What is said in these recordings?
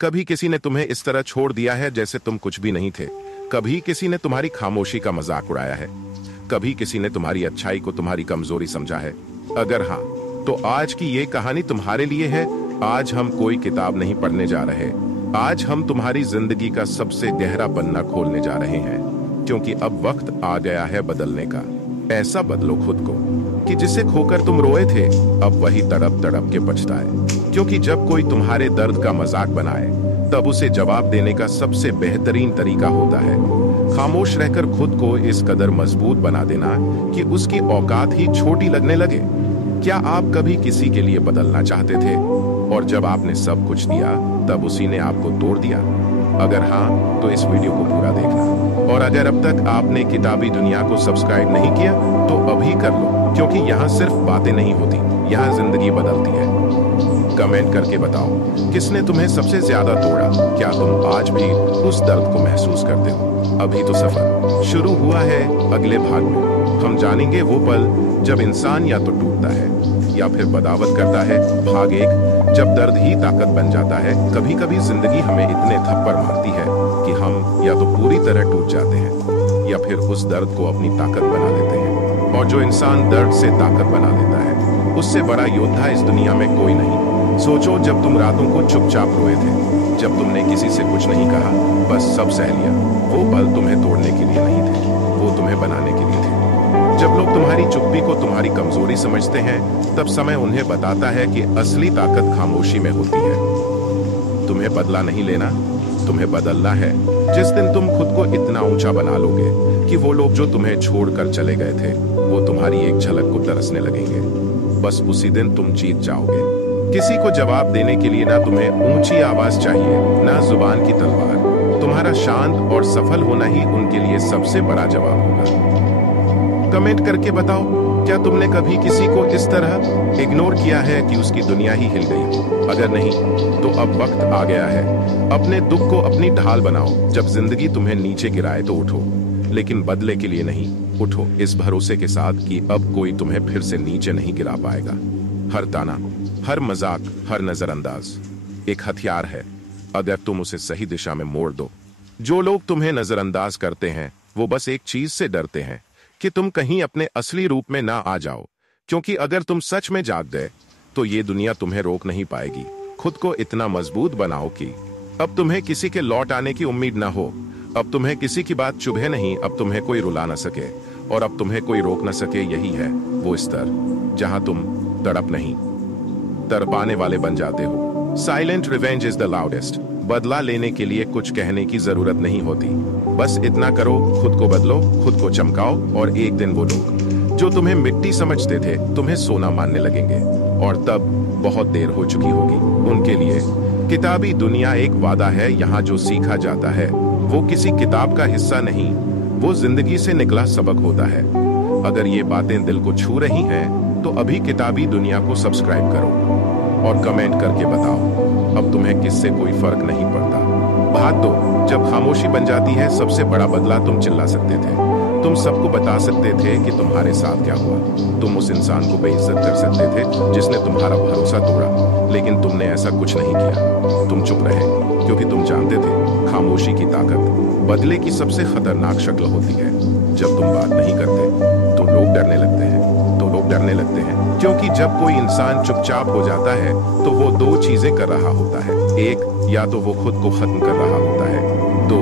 कभी किसी ने तुम्हें इस तरह छोड़ दिया है जैसे तुम कुछ भी नहीं थे। कभी किसी ने तुम्हारी खामोशी का मजाक उड़ाया है। कभी किसी ने तुम्हारी अच्छाई को तुम्हारी कमजोरी समझा है। अगर हाँ, तो आज की ये कहानी तुम्हारे लिए है। आज हम कोई किताब नहीं पढ़ने जा रहे। आज हम तुम्हारी जिंदगी का सबसे गहरा पन्ना खोलने जा रहे हैं, क्योंकि अब वक्त आ गया है बदलने का। ऐसा बदलो खुद को कि जिसे खोकर तुम रोए थे, अब वही तड़प तड़प के पछताए। क्योंकि जब कोई तुम्हारे दर्द का मजाक बनाए, तब उसे जवाब देने का सबसे बेहतरीन तरीका होता है खामोश रहकर खुद को इस कदर मजबूत बना देना कि उसकी औकात ही छोटी लगने लगे। क्या आप कभी किसी के लिए बदलना चाहते थे, और जब आपने सब कुछ दिया तब उसी ने आपको तोड़ दिया? अगर हाँ, तो इस वीडियो को पूरा देखना। और अगर अब तक आपने किताबी दुनिया को सब्सक्राइब नहीं किया, तो अभी कर लो, क्योंकि यहाँ सिर्फ बातें नहीं होती, यहाँ जिंदगी बदलती है। कमेंट करके बताओ, किसने तुम्हें सबसे ज्यादा तोड़ा? क्या तुम आज भी उस दर्द को महसूस करते हो? अभी तो सफर शुरू हुआ है। अगले भाग में हम जानेंगे वो पल जब इंसान या तो टूटता है या फिर बगावत करता है। भाग 1, जब दर्द ही ताकत बन जाता है। कभी कभी जिंदगी हमें इतने थप्पड़ मारती है कि हम या तो पूरी तरह टूट जाते हैं या फिर उस दर्द को अपनी ताकत बना लेते हैं। और जो इंसान दर्द से ताकत बना लेता है, उससे बड़ा योद्धा इस दुनिया में कोई नहीं। सोचो, जब तुम रातों को चुपचाप रोए थे, जब तुमने किसी से कुछ नहीं कहा, बस सब सह लिया। वो पल तुम्हें तोड़ने के लिए नहीं थे, वो तुम्हें बनाने के लिए थे। जब लोग तुम्हारी चुप्पी को तुम्हारी कमजोरी समझते हैं, तब समय उन्हें बताता है कि असली ताकत खामोशी में होती है। तुम्हें बदला नहीं लेना, तुम्हें बदलना है। जिस दिन तुम खुद को इतना ऊंचा बना लोगे कि वो लोग जो तुम्हें छोड़कर चले गए थे, वो तुम्हारी एक झलक को तरसने लगेंगे, बस उसी दिन तुम जीत जाओगे। किसी को जवाब देने के लिए ना तुम्हें ऊंची आवाज चाहिए, ना जुबान की तलवार। तुम्हारा शांत और सफल होना ही उनके लिए सबसे बड़ा जवाब होगा। कमेंट करके बताओ, क्या तुमने कभी किसी को इस तरह इग्नोर किया है कि उसकी दुनिया ही हिल गई? अगर नहीं, तो अब वक्त आ गया है। अपने दुख को अपनी ढाल बनाओ। जब जिंदगी तुम्हें नीचे गिराए तो उठो, लेकिन बदले के लिए नहीं। उठो इस भरोसे के साथ कि अब कोई तुम्हें फिर से नीचे नहीं गिरा पाएगा। हर ताना, हर मजाक, हर नजरअंदाज एक हथियार है, अगर तुम उसे सही दिशा में मोड़ दो। जो लोग तुम्हें नजरअंदाज करते हैं, वो बस एक चीज से डरते हैं कि तुम कहीं अपने असली रूप में ना आ जाओ। क्योंकि अगर तुम सच में जाग गए, तो ये दुनिया तुम्हें रोक नहीं पाएगी। खुद को इतना मजबूत बनाओ कि अब तुम्हें किसी के लौट आने की उम्मीद ना हो। अब तुम्हें किसी की बात चुभे नहीं। अब तुम्हें कोई रुला ना सके, और अब तुम्हें कोई रोक ना सके। यही है वो स्तर जहां तुम तड़प नहीं, तड़पाने वाले बन जाते हो। Silent revenge is the loudest. बदला लेने के लिए कुछ कहने की जरूरत नहीं होती, बस इतना करो, खुद को बदलो, खुद को चमकाओ, और एक दिन वो लोग जो तुम्हें मिट्टी समझते थे, तुम्हें सोना मानने लगेंगे। और तब बहुत देर हो चुकी होगी उनके लिए। किताबी दुनिया एक वादा है। यहाँ जो सीखा जाता है वो किसी किताब का हिस्सा नहीं, वो जिंदगी से निकला सबक होता है। अगर ये बातें दिल को छू रही हैं, तो अभी किताबी दुनिया को सब्सक्राइब करो और कमेंट करके बताओ, अब तुम्हें किससे कोई फर्क नहीं पड़ता। भाग दो। जब खामोशी बन जाती है, सबसे बड़ा बदला तुम चिल्ला सकते थे। तुम सबको बता सकते थे कि तुम्हारे साथ क्या हुआ। तुम उस इंसान को बेइज्जत कर सकते थे जिसने तुम्हारा भरोसा तोड़ा, लेकिन तुमने ऐसा कुछ नहीं किया। तुम चुप रहे, क्योंकि तुम जानते थे खामोशी की ताकत बदले की सबसे खतरनाक शक्ल होती है। जब तुम बात नहीं करते, तो लोग डरने लगते हैं। क्योंकि जब कोई इंसान चुपचाप हो जाता है, तो वो दो चीजें कर रहा होता है। एक, या तो वो खुद को खत्म कर रहा होता है। दो,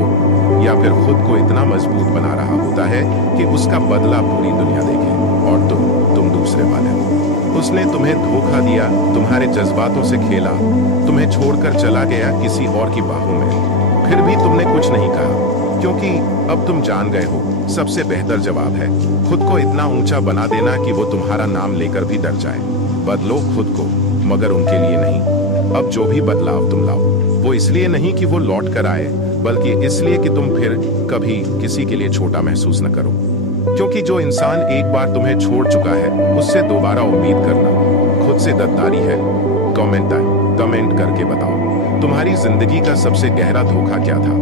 या फिर खुद को इतना मजबूत बना रहा होता है कि उसका बदला पूरी दुनिया देखे। और तुम दूसरे वाले हो। उसने तुम्हें धोखा दिया, तुम्हारे जज्बातों से खेला, तुम्हें छोड़कर चला गया किसी और की बाहों में। फिर भी तुमने कुछ नहीं कहा, क्योंकि अब तुम जान गए हो, सबसे बेहतर जवाब है खुद को इतना ऊंचा बना देना कि वो तुम्हारा नाम लेकर भी डर जाए। बदलो खुद को, मगर उनके लिए नहीं। अब जो भी बदलाव तुम लाओ, वो इसलिए नहीं कि वो लौट कर आए, बल्कि इसलिए कि तुम फिर कभी किसी के लिए छोटा महसूस न करो। क्योंकि जो इंसान एक बार तुम्हें छोड़ चुका है, उससे दोबारा उम्मीद करना खुद से गद्दारी है। कमेंट करके बताओ, तुम्हारी जिंदगी का सबसे गहरा धोखा क्या था,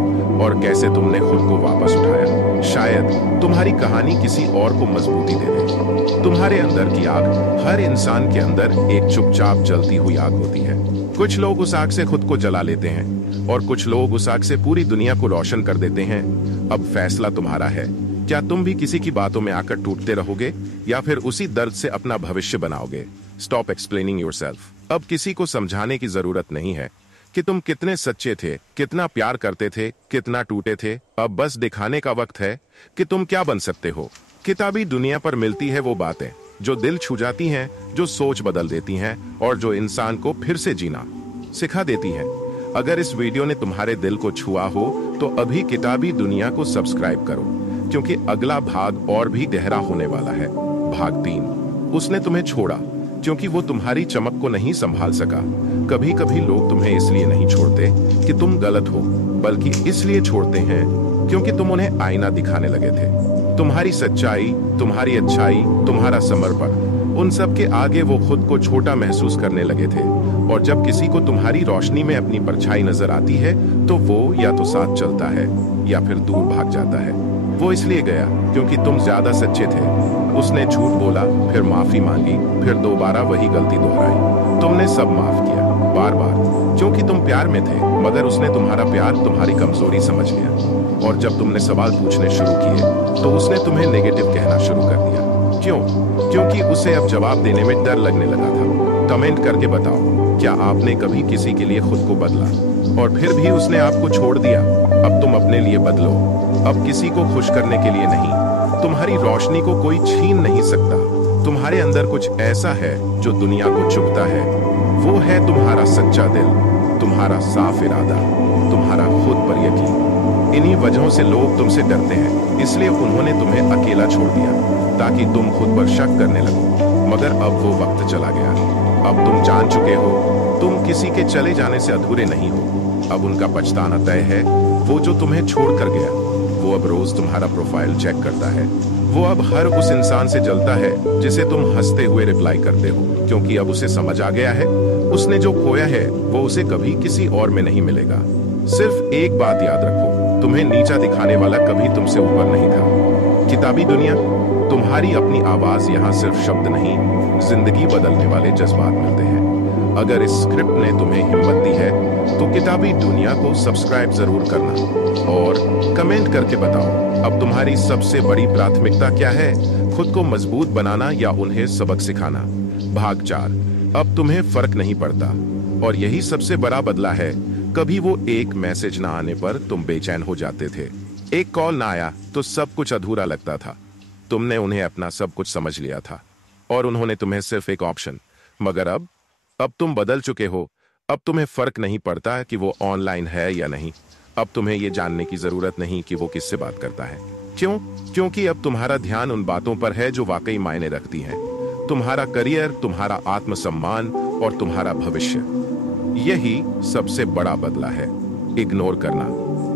और कैसे तुमने खुद को वापस उठाया। शायद तुम्हारी कहानी किसी और को मजबूती दे दे। तुम्हारे अंदर की आग, हर इंसान के अंदर एक चुपचाप जलती हुई आग होती है। कुछ लोग उस आग से खुद को जला लेते हैं और कुछ लोग उस आग से पूरी दुनिया को रोशन कर देते हैं। अब फैसला तुम्हारा है। क्या तुम भी किसी की बातों में आकर टूटते रहोगे या फिर उसी दर्द से अपना भविष्य बनाओगे? Stop explaining yourself. अब किसी को समझाने की जरूरत नहीं है कि तुम कितने सच्चे थे, कितना प्यार करते थे, कितना टूटे थे। अब बस दिखाने का वक्त है कि तुम क्या बन सकते हो। किताबी दुनिया पर मिलती है वो बातें जो दिल छू जाती हैं, जो सोच बदल देती हैं और जो इंसान को फिर से जीना सिखा देती हैं। अगर इस वीडियो ने तुम्हारे दिल को छुआ हो तो अभी किताबी दुनिया को सब्सक्राइब करो, क्योंकि अगला भाग और भी गहरा होने वाला है। भाग 3। उसने तुम्हें छोड़ा क्योंकि वो तुम्हारी चमक को नहीं संभाल सका। कभी कभी लोग तुम्हें इसलिए नहीं छोड़ते कि तुम गलत हो, बल्कि इसलिए छोड़ते हैं क्योंकि तुम उन्हें आईना दिखाने लगे थे। तुम्हारी सच्चाई, तुम्हारी अच्छाई, तुम्हारा समर्पण, उन सब के आगे वो खुद को छोटा महसूस करने लगे थे। और जब किसी को तुम्हारी रोशनी में अपनी परछाई नजर आती है तो वो या तो साथ चलता है या फिर दूर भाग जाता है। वो इसलिए गया क्योंकि तुम ज्यादा सच्चे थे। उसने झूठ बोला, फिर माफी मांगी, फिर दोबारा वही गलती दोहराई। तुमने सब माफ किया, बार बार, क्योंकि तुम प्यार में थे। मगर उसने तुम्हारा प्यार तुम्हारी कमजोरी समझ लिया। और जब तुमने सवाल पूछने शुरू किए तो उसने तुम्हें नेगेटिव कहना शुरू कर दिया। क्यों? क्योंकि उसे अब जवाब देने में डर लगने लगा था। कमेंट करके बताओ, क्या आपने कभी किसी के लिए खुद को बदला और फिर भी उसने आपको छोड़ दिया? अब तुम अपने लिए बदलो। अब किसी को खुश करने के लिए नहीं। तुम्हारी रोशनी को कोई छीन नहीं सकता। तुम्हारे अंदर कुछ ऐसा है जो दुनिया को चुभता है। वो है तुम्हारा सच्चा दिल, तुम्हारा साफ इरादा, तुम्हारा खुद पर यकीन। इन्हीं वजहों से लोग तुमसे डरते हैं, इसलिए उन्होंने तुम्हें अकेला छोड़ दिया ताकि तुम खुद पर शक करने लगो। मगर अब वो वक्त चला गया। अब तुम जान चुके हो, तुम किसी के चले जाने से अधूरे नहीं हो। अब उनका पछताना तय है। वो जो तुम्हें छोड़ कर गया, वो अब रोज तुम्हारा प्रोफाइल चेक करता है। वो अब हर उस इंसान से जलता है जिसे तुम हंसते हुए रिप्लाई करते हो, क्योंकि अब उसे समझ आ गया है उसने जो खोया है वो उसे कभी किसी और में नहीं मिलेगा। सिर्फ एक बात याद रखो, तुम्हें नीचा दिखाने वाला कभी तुमसे ऊपर नहीं था। किताबी दुनिया, तुम्हारी अपनी आवाज यहाँ सिर्फ शब्द नहीं, जिंदगी बदलने वाले जज्बात मिलते हैं। अगर इस स्क्रिप्ट ने तुम्हें हिम्मत दी है तो किताबी दुनिया को सब्सक्राइब जरूर करना और कमेंट करके बताओ अब तुम्हारी सबसे बड़ी प्राथमिकता क्या है, खुद को मजबूत बनाना या उन्हें सबक सिखाना। भाग 4। अब तुम्हें फर्क नहीं पड़ता और यही सबसे बड़ा बदला है। कभी वो एक मैसेज ना आने पर तुम बेचैन हो जाते थे, एक कॉल ना आया तो सब कुछ अधूरा लगता था। तुमने उन्हें अपना सब कुछ समझ लिया था और उन्होंने तुम्हें सिर्फ एक ऑप्शन। मगर अब तुम बदल चुके हो। अब तुम्हें फर्क नहीं पड़ता कि वो ऑनलाइन है या नहीं। अब तुम्हें ये जानने की जरूरत नहीं कि वो किससे बात करता है। क्यों? क्योंकि अब तुम्हारा ध्यान उन बातों पर है जो वाकई मायने रखती हैं। तुम्हारा करियर, तुम्हारा आत्मसम्मान और तुम्हारा भविष्य। यही सबसे बड़ा बदला है। इग्नोर करना,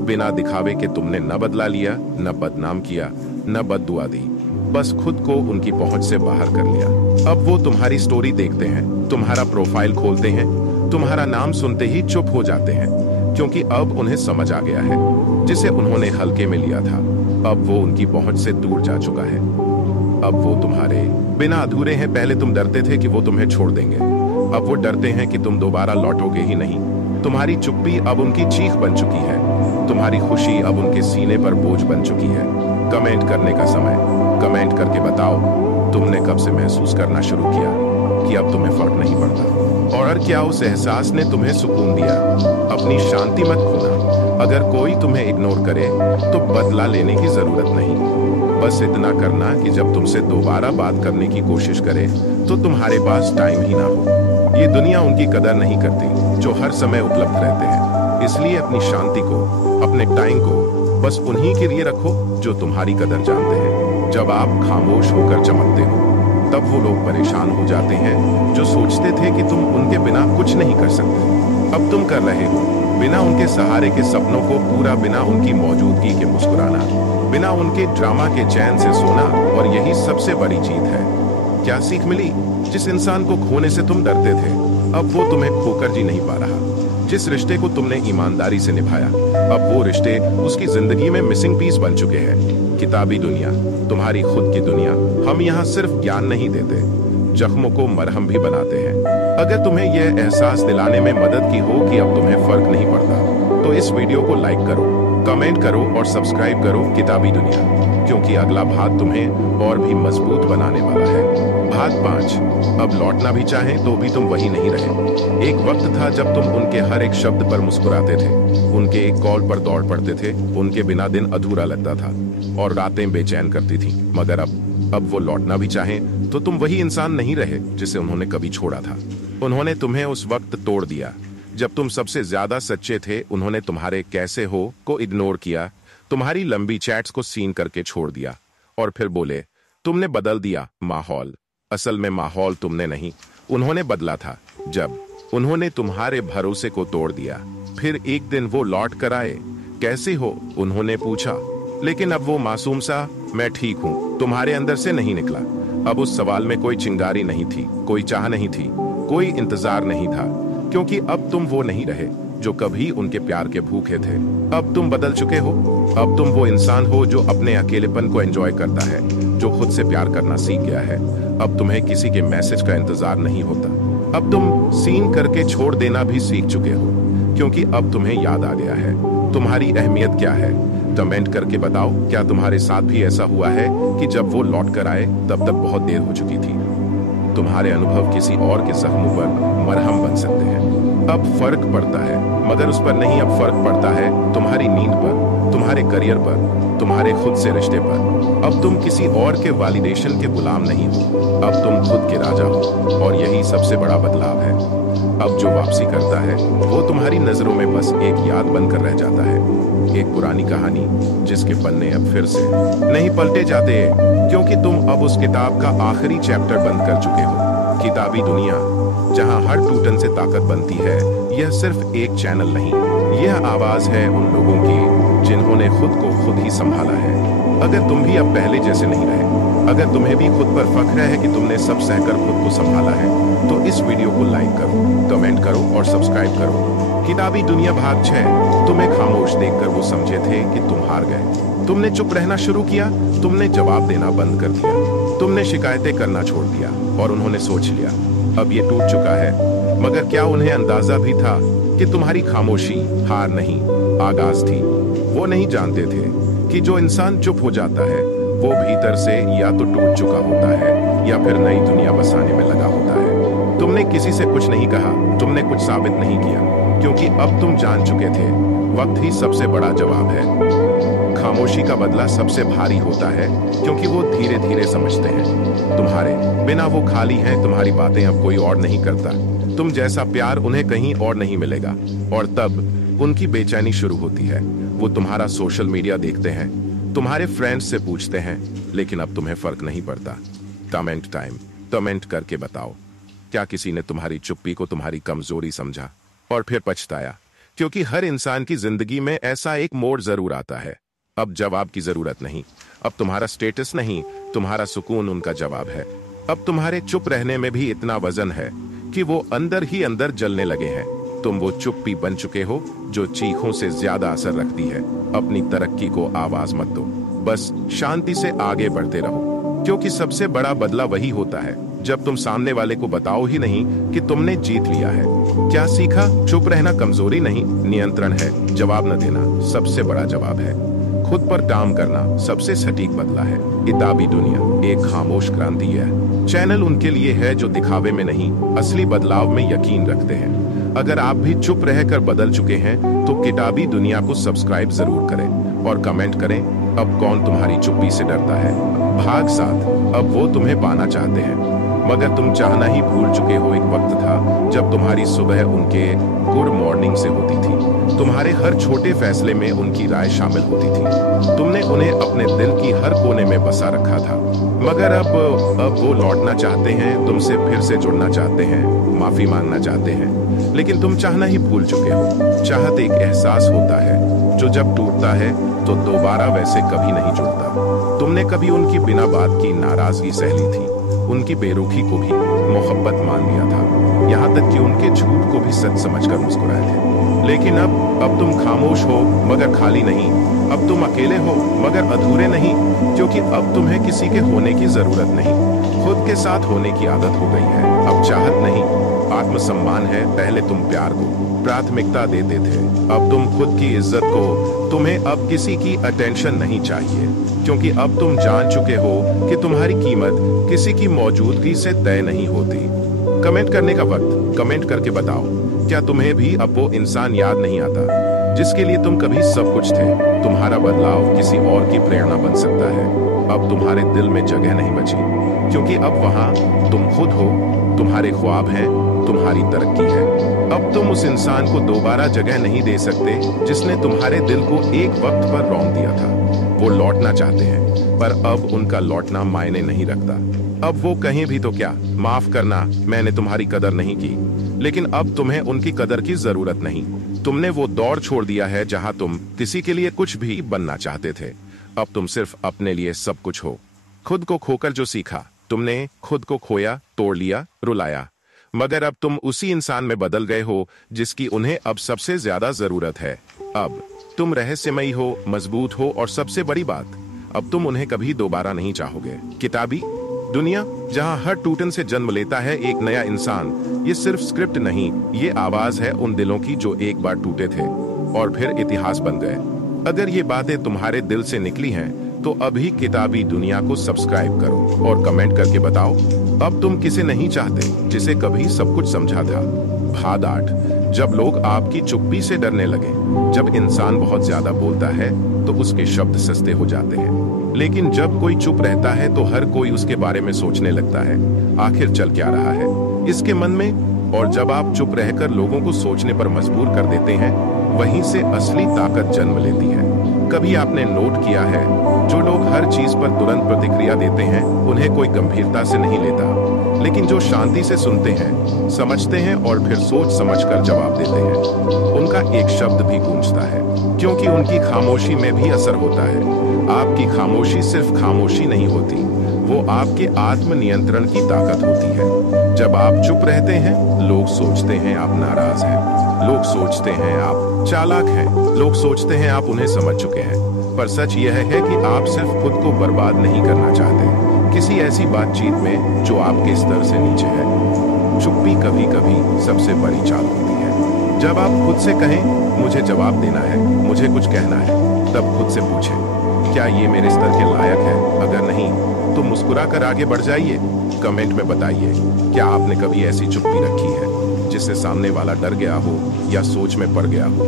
बिना दिखावे के तुमने न बदला लिया, न बदनाम किया, न बद्दुआ दी, बस खुद को उनकी पहुंच से बाहर कर लिया। अब वो तुम्हारी स्टोरी देखते हैं, तुम्हारा प्रोफाइल खोलते हैं, तुम्हारा नाम सुनते ही चुप हो जाते हैं, क्योंकि अब उन्हें समझ आ गया है जिसे उन्होंने हल्के में लिया था, अब वो उनकी पहुंच से दूर जा चुका है। अब वो तुम्हारे बिना अधूरे हैं। पहले तुम डरते थे कि वो तुम्हें छोड़ देंगे, अब वो डरते हैं कि तुम दोबारा लौटोगे ही नहीं। तुम्हारी चुप्पी अब उनकी चीख बन चुकी है, तुम्हारी खुशी अब उनके सीने पर बोझ बन चुकी है। कमेंट करने का समय। कमेंट करके बताओ तुमने कब से महसूस करना शुरू किया कि अब तुम्हें फर्क नहीं पड़ता, और क्या उस एहसास ने तुम्हें सुकून दिया। अपनी शांति मत खोना। अगर कोई तुम्हें इग्नोर करे तो बदला लेने की जरूरत नहीं, बस इतना करना कि जब तुमसे दोबारा बात करने की कोशिश करे तो तुम्हारे पास टाइम ही ना हो। ये दुनिया उनकी कदर नहीं करती जो हर समय उपलब्ध रहते हैं। इसलिए अपनी शांति को, अपने टाइम को बस उन्हीं के लिए रखो जो तुम्हारी कदर जानते हैं। जब आप खामोश होकर चमकते हो तब वो लोग परेशान हो जाते हैं जो सोचते थे कि तुम उनके बिना कुछ नहीं कर सकते। अब तुम कर रहे हो, बिना उनके सहारे के सपनों को पूरा, बिना उनकी मौजूदगी के मुस्कुराना, बिना उनके ड्रामा के चैन से सोना। और यही सबसे बड़ी जीत है। क्या सीख मिली? जिस इंसान को खोने से तुम डरते थे, अब वो तुम्हें खोकर जी नहीं पा रहा। जिस रिश्ते को तुमने ईमानदारी से निभाया, अब वो रिश्ते उसकी जिंदगी में मिसिंग पीस बन चुके हैं। किताबी दुनिया, तुम्हारी खुद की दुनिया। हम यहाँ सिर्फ ज्ञान नहीं देते, जख्मों को मरहम भी बनाते हैं। अगर तुम्हें यह एहसास दिलाने में मदद की हो कि अब तुम्हें फर्क नहीं पड़ता, तो इस वीडियो को लाइक करो, कमेंट करो और सब्सक्राइब करो किताबी दुनिया, क्योंकि अगला भाग तुम्हें और भी मजबूत बनाने वाला है। भाग 5। अब लौटना भी चाहें तो भी तुम वही नहीं रहे। एक वक्त था जब तुम उनके हर एक शब्द पर मुस्कुराते थे, उनके एक कॉल पर दौड़ पड़ते थे, उनके बिना दिन अधूरा लगता था और रातें बेचैन करती थी। मगर अब वो लौटना भी चाहें तो तुम वही इंसान नहीं रहे जिसे उन्होंने कभी छोड़ा था। उन्होंने तुम्हें उस वक्त तोड़ दिया जब तुम सबसे ज्यादा सच्चे थे। उन्होंने तुम्हारे कैसे हो को इग्नोर किया, तुम्हारी लंबी चैट्स को सीन करके छोड़ दिया और फिर बोले तुमने बदल दिया माहौल। असल में माहौल तुमने नहीं, उन्होंने बदला था। जब उन्होंने तुम्हारे भरोसे को तोड़ दिया, फिर एक दिन वो लौट कर आए। कैसे हो उन्होंने पूछा, लेकिन अब वो मासूम सा मैं ठीक हूँ तुम्हारे अंदर से नहीं निकला। अब उस सवाल में कोई चिंगारी नहीं थी, कोई चाह नहीं थी, कोई इंतजार नहीं था, क्योंकि अब तुम वो नहीं रहे जो कभी उनके प्यार के भूखे थे। अब तुम बदल चुके हो। अब तुम वो इंसान हो जो अपने अकेलेपन को एंजॉय करता है, जो खुद से प्यार करना सीख गया है। अब तुम्हें किसी के मैसेज का इंतजार नहीं होता। अब तुम सीन करके छोड़ देना भी सीख चुके हो, क्योंकि अब तुम्हें याद आ गया है तुम्हारी अहमियत क्या है। कमेंट करके बताओ, क्या तुम्हारे साथ भी ऐसा हुआ है कि जब वो लौट कर आए तब तक बहुत देर हो चुकी थी। तुम्हारे अनुभव किसी और के जख्मों पर मरहम बन सकते हैं। अब फर्क पड़ता है, मगर उस पर नहीं, अब फर्क पड़ता है तुम्हारी नींद पर, तुम्हारे करियर पर, तुम्हारे खुद से रिश्ते पर। अब तुम किसी और के वैलिडेशन के गुलाम नहीं हो, अब तुम खुद के राजा हो, और यही सबसे बड़ा बदलाव है। अब जो वापसी करता है वो तुम्हारी नजरों में बस एक याद बनकर रह जाता है, एक पुरानी कहानी जिसके पन्ने अब फिर से नहीं पलटे जाते, क्योंकि तुम अब उस किताब का आखिरी चैप्टर बंद कर चुके हो। किताबी दुनिया, जहां हर टूटन से ताकत बनती है, यह सिर्फ एक चैनल नहीं, यह आवाज है उन लोगों की जिन्होंने खुद को खुद ही संभाला है। अगर तुम भी अब पहले जैसे नहीं रहे, अगर तुम्हें भी खुद पर फख्र है कि तुमने सब सहकर खुद को संभाला है, तो इस वीडियो को लाइक करो, कमेंट करो और सब्सक्राइब करो। किताबी दुनिया भाग 6। तुम्हें खामोश देखकर वो समझे थे कि तुम हार गए। तुमने चुप रहना शुरू किया, तुमने जवाब देना बंद कर दिया, तुमने शिकायतें करना छोड़ दिया, और उन्होंने सोच लिया अब ये टूट चुका है। मगर क्या उन्हें अंदाजा भी था कि तुम्हारी खामोशी हार नहीं, आगाज थी। वो नहीं जानते थे कि जो इंसान चुप हो जाता है वो भीतर से या तो टूट चुका होता है या फिर नई दुनिया बसाने में लगा होता है। तुमने किसी से कुछ नहीं कहा, तुमने कुछ साबित नहीं किया, क्योंकि अब तुम जान चुके थे वक्त ही सबसे बड़ा जवाब है। खामोशी का बदला सबसे भारी होता है, क्योंकि वो धीरे धीरे समझते हैं तुम्हारे बिना वो खाली हैं, तुम्हारी बातें अब कोई और नहीं करता, तुम जैसा प्यार उन्हें कहीं और नहीं मिलेगा। और तब उनकी बेचैनी शुरू होती है। वो तुम्हारा सोशल मीडिया देखते हैं, तुम्हारे फ्रेंड्स से पूछते हैं, लेकिन अब तुम्हें फर्क नहीं पड़ता। कमेंट टाइम, कमेंट करके बताओ, क्या किसी ने तुम्हारी चुप्पी को तुम्हारी कमजोरी समझा और फिर पछताया? क्योंकि हर इंसान की जिंदगी में ऐसा एक मोड़ जरूर आता है। अब जवाब की जरूरत नहीं, अब तुम्हारा स्टेटस नहीं, तुम्हारा सुकून उनका जवाब है। अब तुम्हारे चुप रहने में भी इतना वजन है कि वो अंदर ही अंदर जलने लगे हैं। तुम वो चुप्पी बन चुके हो जो चीखों से ज्यादा असर रखती है। अपनी तरक्की को आवाज मत दो, बस शांति से आगे बढ़ते रहो, क्योंकि सबसे बड़ा बदला वही होता है जब तुम सामने वाले को बताओ ही नहीं कि तुमने जीत लिया है। क्या सीखा? चुप रहना कमजोरी नहीं, नियंत्रण है। जवाब न देना सबसे बड़ा जवाब है। खुद पर काम करना सबसे सटीक बदला है। किताबी दुनिया एक खामोश क्रांति है। चैनल उनके लिए है जो दिखावे में नहीं, असली बदलाव में यकीन रखते हैं। अगर आप भी चुप रहकर बदल चुके हैं तो किताबी दुनिया को सब्सक्राइब जरूर करें और कमेंट करें अब कौन तुम्हारी चुप्पी से डरता है। भाग 7। अब वो तुम्हें पाना चाहते हैं, मगर तुम चाहना ही भूल चुके हो। एक वक्त था जब तुम्हारी सुबह उनके गुड मॉर्निंग से होती थी, तुम्हारे हर छोटे फैसले में उनकी राय शामिल होती थी, तुमने उन्हें अपने दिल की हर कोने में बसा रखा था। मगर अब वो लौटना चाहते हैं, तुमसे फिर से जुड़ना चाहते हैं, माफी मांगना चाहते हैं, लेकिन तुम चाहना ही भूल चुके हो। चाहत एक एहसास होता है जो जब टूटता है तो दोबारा वैसे कभी नहीं जुड़ता। तुमने कभी उनकी बिना बात की नाराजगी सह ली थी, उनकी बेरुखी को भी मोहब्बत मान लिया था, यहाँ तक कि उनके झूठ को भी सच समझकर मुस्कुराए थे। लेकिन अब तुम खामोश हो मगर खाली नहीं, अब तुम अकेले हो मगर अधूरे नहीं, क्योंकि अब तुम्हें किसी के होने की जरूरत नहीं, खुद के साथ होने की आदत हो गई है। अब चाहत नहीं, आत्मसम्मान है। पहले तुम प्यार को प्राथमिकता देते थे, अब तुम खुद की इज्जत को। तुम्हें अब किसी की अटेंशन नहीं चाहिए, क्योंकि अब तुम जान चुके हो कि तुम्हारी कीमत किसी की मौजूदगी से तय नहीं होती। कमेंट करने का वक्त, कमेंट करके बताओ, क्या तुम्हें भी अब वो इंसान याद नहीं आता जिसके लिए तुम कभी सब कुछ थे? तुम्हारा बदलाव किसी और की प्रेरणा बन सकता है। अब तुम्हारे दिल में जगह नहीं बची, क्योंकि अब वहां तुम खुद हो, तुम्हारे ख्वाब हैं, तुम्हारी तरक्की है। अब तुम उस इंसान को दोबारा जगह नहीं दे सकते जिसने तुम्हारे दिल को एक वक्त पर रौंद दिया था। वो लौटना चाहते हैं, पर अब उनका लौटना मायने नहीं रखता। अब वो कहें भी तो क्या, माफ करना, मैंने तुम्हारी कदर नहीं की। लेकिन अब तुम्हें उनकी कदर की जरूरत नहीं। तुमने वो दौर छोड़ दिया है जहां तुम किसी के लिए कुछ भी बनना चाहते थे। अब तुम सिर्फ अपने लिए सब कुछ हो। खुद को खोकर जो सीखा, तुमने खुद को खोया, तोड़ लिया, रुलाया, मगर अब तुम उसी इंसान में बदल गए हो जिसकी उन्हें अब सबसे ज्यादा जरूरत है। अब तुम रहस्यमयी हो, मजबूत हो, और सबसे बड़ी बात, अब तुम उन्हें कभी दोबारा नहीं चाहोगे। किताबी दुनिया जहां हर टूटन से जन्म लेता है एक नया इंसान, ये सिर्फ स्क्रिप्ट नहीं, ये आवाज है उन दिलों की जो एक बार टूटे थे और फिर इतिहास बन गए। अगर ये बातें तुम्हारे दिल से निकली हैं, तो अभी किताबी दुनिया को सब्सक्राइब करो और कमेंट करके बताओ, अब तुम किसे नहीं चाहते जिसे कभी सब कुछ समझा था। भाग 8, जब लोग आपकी चुप्पी से डरने लगे। जब इंसान बहुत ज्यादा बोलता है तो उसके शब्द सस्ते हो जाते हैं, लेकिन जब कोई चुप रहता है तो हर कोई उसके बारे में सोचने लगता है, आखिर चल क्या रहा है इसके मन में। और जब आप चुप रहकर लोगों को सोचने पर मजबूर कर देते हैं, वहीं से असली ताकत जन्म लेती है। कभी आपने नोट किया है, जो लोग हर चीज पर तुरंत प्रतिक्रिया देते हैं उन्हें कोई गंभीरता से नहीं लेता, लेकिन जो शांति से सुनते हैं, समझते हैं और फिर सोच समझकर जवाब देते हैं, उनका एक शब्द भी गूंजता है, क्योंकि उनकी खामोशी में भी असर होता है। आपकी खामोशी सिर्फ खामोशी नहीं होती, वो आपके आत्मनियंत्रण की ताकत होती है। जब आप चुप रहते हैं, लोग सोचते हैं आप नाराज हैं, लोग सोचते हैं आप चालाक हैं, लोग सोचते हैं आप उन्हें समझ चुके हैं। पर सच यह है कि आप सिर्फ खुद को बर्बाद नहीं करना चाहते किसी ऐसी बातचीत में जो आपके स्तर से नीचे है। चुप्पी कभी कभी सबसे बड़ी चाल होती है। जब आप खुद से कहें, मुझे जवाब देना है, मुझे कुछ कहना है, तब खुद से पूछें, क्या ये मेरे स्तर के लायक है? अगर नहीं, तो मुस्कुरा कर आगे बढ़ जाइए। कमेंट में बताइए, क्या आपने कभी ऐसी चुप्पी रखी है जिससे सामने वाला डर गया हो या सोच में पड़ गया हो।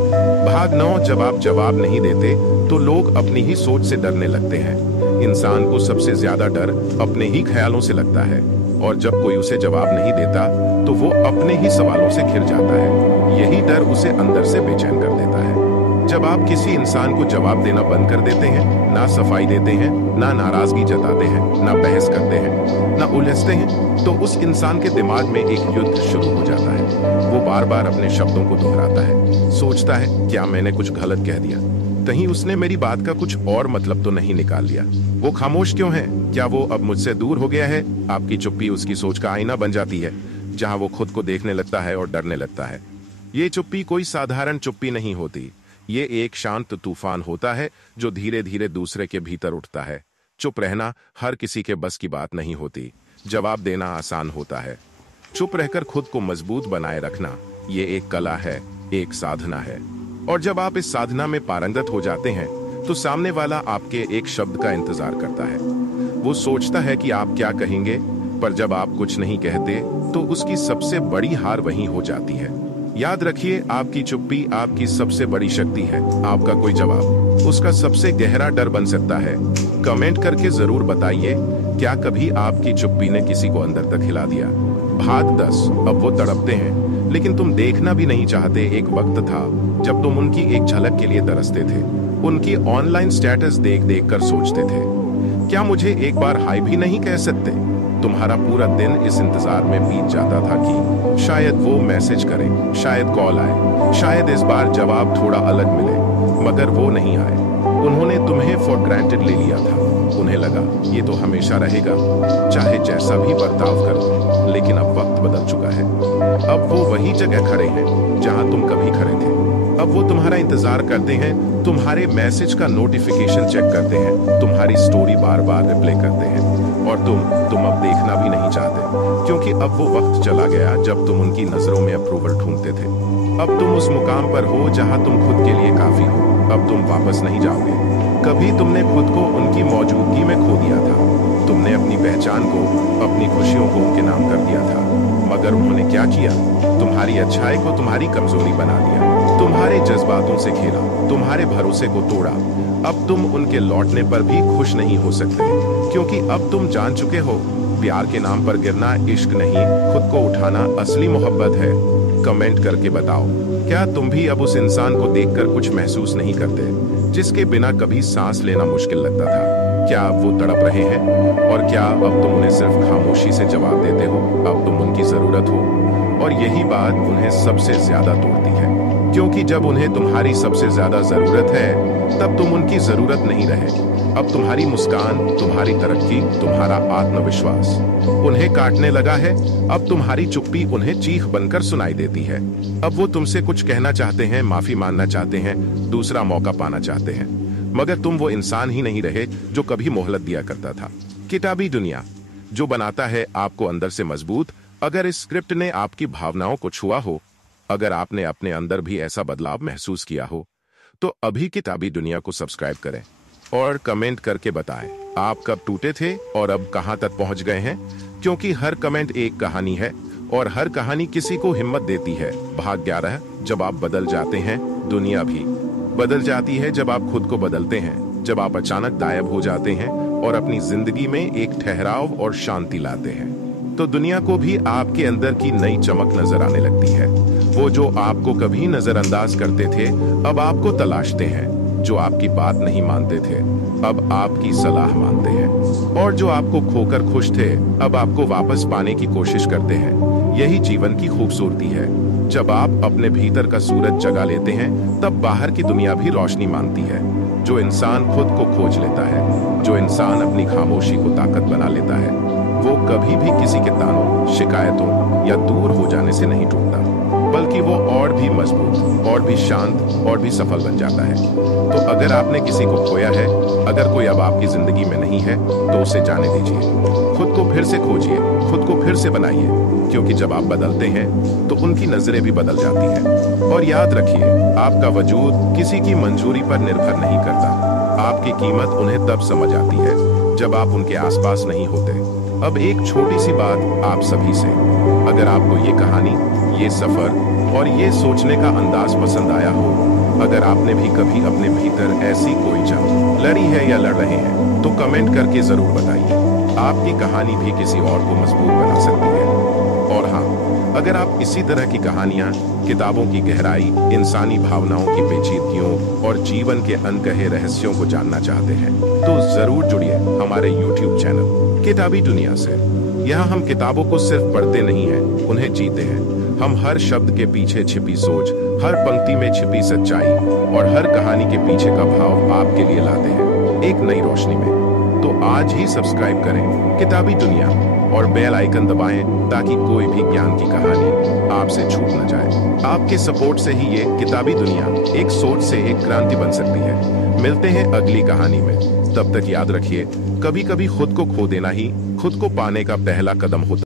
भाग 9, जब आप जवाब नहीं देते तो लोग अपनी ही सोच से डरने लगते हैं। इंसान को सबसे ज्यादा डर अपने ही ख्यालों से लगता है, और जब कोई उसे जवाब नहीं देता तो वो अपने ही सवालों से घिर जाता है। यही डर उसे अंदर से बेचैन कर देता है। जब आप किसी इंसान को जवाब देना बंद कर देते हैं, ना सफाई देते हैं, ना नाराजगी जताते हैं, ना बहस करते हैं, ना उलझते हैं, तो उस इंसान के दिमाग में एक युद्ध शुरू हो जाता है। वो बार बार अपने शब्दों को दोहराता है, सोचता है, क्या मैंने कुछ गलत कह दिया? कहीं उसने मेरी बात का कुछ और मतलब तो नहीं निकाल लिया? वो खामोश क्यों है? क्या वो अब मुझसे दूर हो गया है? आपकी चुप्पी उसकी सोच का आईना बन जाती है, जहां वो खुद को देखने लगता है और डरने लगता है। ये चुप्पी कोई साधारण चुप्पी नहीं होती, ये एक शांत तूफान होता है जो धीरे धीरे दूसरे के भीतर उठता है। चुप रहना हर किसी के बस की बात नहीं होती, जवाब देना आसान होता है। चुप रहकर खुद को मजबूत बनाए रखना, ये एक कला है, एक साधना है। और जब आप इस साधना में पारंगत हो जाते हैं, तो सामने वाला आपके एक शब्द का इंतजार करता है। वो सोचता है कि आप क्या कहेंगे, पर जब आप कुछ नहीं कहते, तो उसकी सबसे बड़ी हार वहीं हो जाती है। याद रखिए, आपकी चुप्पी आपकी सबसे बड़ी शक्ति है। आपका कोई जवाब उसका सबसे गहरा डर बन सकता है। कमेंट करके जरूर बताइए, क्या कभी आपकी चुप्पी ने किसी को अंदर तक हिला दिया? भाग 10, अब वो तड़पते हैं, लेकिन तुम देखना भी नहीं चाहते। एक वक्त था जब तुम उनकी एक झलक के लिए तरसते थे, उनकी ऑनलाइन स्टेटस देख देख कर सोचते थे, क्या मुझे एक बार हाय भी नहीं कह सकते? तुम्हारा पूरा दिन इस इंतजार में बीत जाता था कि शायद वो मैसेज करें, शायद कॉल आए, शायद इस बार जवाब थोड़ा अलग मिले, मगर वो नहीं आए। उन्होंने तुम्हें फॉर ग्रांटेड ले लिया था। उन्हें लगा ये तो हमेशा रहेगा, चाहे जैसा भी बर्ताव करो। लेकिन अब वक्त बदल चुका है। अब वो वही जगह खड़े हैं जहां तुम कभी खड़े थे। अब वो तुम्हारा इंतजार करते हैं, तुम्हारे मैसेज का नोटिफिकेशन चेक करते हैं, तुम्हारी स्टोरी बार बार रिप्ले करते हैं, और तुम अब देखना भी नहीं चाहते, क्योंकि अब वो वक्त चला गया जब तुम उनकी नजरों में अप्रूवल ढूंढते थे। अब तुम उस मुकाम पर हो जहां तुम खुद के लिए काफी हो। अब तुम वापस नहीं जाओगे। कभी तुमने खुद को उनकी मौजूदगी में खो दिया था। तुमने अपनी पहचान को, अपनी खुशियों को उनके नाम कर दिया था, मगर उन्होंने क्या किया? तुम्हारी अच्छाई को तुम्हारी कमजोरी बना दिया, तुम्हारे जज्बातों से खेला, तुम्हारे भरोसे को तोड़ा। अब तुम उनके लौटने पर भी खुश नहीं हो सकते, क्योंकि अब तुम जान चुके हो, प्यार के नाम पर गिरना इश्क नहीं, खुद को उठाना असली मोहब्बत है। कमेंट करके बताओ, क्या तुम भी अब उस इंसान को देखकर कुछ महसूस नहीं करते, जिसके बिना कभी सांस लेना मुश्किल लगता था? क्या अब वो तड़प रहे हैं? और क्या अब तुम उन्हें सिर्फ खामोशी से जवाब देते हो? अब तुम उनकी जरूरत हो, और यही बात उन्हें सबसे ज्यादा तोड़ती है, क्योंकि जब उन्हें तुम्हारी सबसे ज्यादा जरूरत है, तब तुम उनकी जरूरत नहीं रहे। अब तुम्हारी मुस्कान, तुम्हारी तरक्की, तुम्हारा आत्मविश्वास उन्हें काटने लगा है। अब तुम्हारी चुप्पी उन्हें चीख बनकर सुनाई देती है। अब वो तुमसे कुछ कहना चाहते हैं, माफी मांगना चाहते हैं, दूसरा मौका पाना चाहते हैं, मगर तुम वो इंसान ही नहीं रहे जो कभी मोहलत दिया करता था। किताबी दुनिया जो बनाता है आपको अंदर से मजबूत। अगर इस स्क्रिप्ट ने आपकी भावनाओं को छुआ हो, अगर आपने अपने अंदर भी ऐसा बदलाव महसूस किया हो, तो अभी किताबी दुनिया को सब्सक्राइब करें और कमेंट करके बताएं आप कब टूटे थे और अब कहां तक पहुंच गए हैं, क्योंकि हर कमेंट एक कहानी है और हर कहानी किसी को हिम्मत देती है। भाग 11, जब आप बदल जाते हैं, दुनिया भी बदल जाती है। जब आप खुद को बदलते हैं, जब आप अचानक गायब हो जाते हैं और अपनी जिंदगी में एक ठहराव और शांति लाते हैं, तो दुनिया को भी आपके अंदर की नई चमक नजर आने लगती है। वो जो आपको कभी नजरअंदाज करते थे, अब आपको तलाशते हैं। जो आपकी बात नहीं मानते थे, अब आपकी सलाह मानते हैं, और जो आपको खोकर खुश थे, अब आपको वापस पाने की कोशिश करते हैं। यही जीवन की खूबसूरती है। जब आप अपने भीतर का सूरज जगा लेते हैं, तब बाहर की दुनिया भी रोशनी मानती है। जो इंसान खुद को खोज लेता है, जो इंसान अपनी खामोशी को ताकत बना लेता है, वो कभी भी किसी के तानों, शिकायतों या दूर हो जाने से नहीं टूटता, बल्कि वो और भी मजबूत, और भी शांत, और भी सफल बन जाता है। तो अगर आपने किसी को खोया है, अगर कोई अब आपकी जिंदगी में नहीं है, तो उसे जाने दीजिए। खुद को फिर से खोजिए, खुद को फिर से बनाइए, क्योंकि जब आप बदलते हैं, तो उनकी नजरें भी बदल जाती हैं। और याद रखिए, आपका वजूद किसी की मंजूरी पर निर्भर नहीं करता। आपकी कीमत उन्हें तब समझ आती है जब आप उनके आसपास नहीं होते। अब एक छोटी सी बात आप सभी से, अगर आपको ये कहानी, ये सफर और ये सोचने का अंदाज पसंद आया हो, अगर आपने भी कभी अपने भीतर ऐसी कोई जंग लड़ी है या लड़ रहे हैं, तो कमेंट करके जरूर बताइए। आपकी कहानी भी किसी और को मजबूत बना सकती है। और हाँ, अगर आप इसी तरह की कहानियां, किताबों की गहराई, इंसानी भावनाओं की पेचीदगियों और जीवन के अनकहे रहस्यों को जानना चाहते हैं, तो जरूर जुड़िए हमारे YouTube चैनल किताबी दुनिया से। यहाँ हम किताबों को सिर्फ पढ़ते नहीं हैं, उन्हें जीते हैं। हम हर शब्द के पीछे छिपी सोच, हर पंक्ति में छिपी सच्चाई और हर कहानी के पीछे का भाव आपके लिए लाते हैं, एक नई रोशनी में। तो आज ही सब्सक्राइब करें किताबी दुनिया और बेल आइकन दबाएं, ताकि कोई भी ज्ञान की कहानी आपसे छूट न जाए। आपके सपोर्ट से ही ये किताबी दुनिया एक सोच से एक क्रांति बन सकती है। मिलते हैं अगली कहानी में। तब तक याद रखिए, कभी कभी खुद को खो देना ही खुद को पाने का पहला कदम होता है।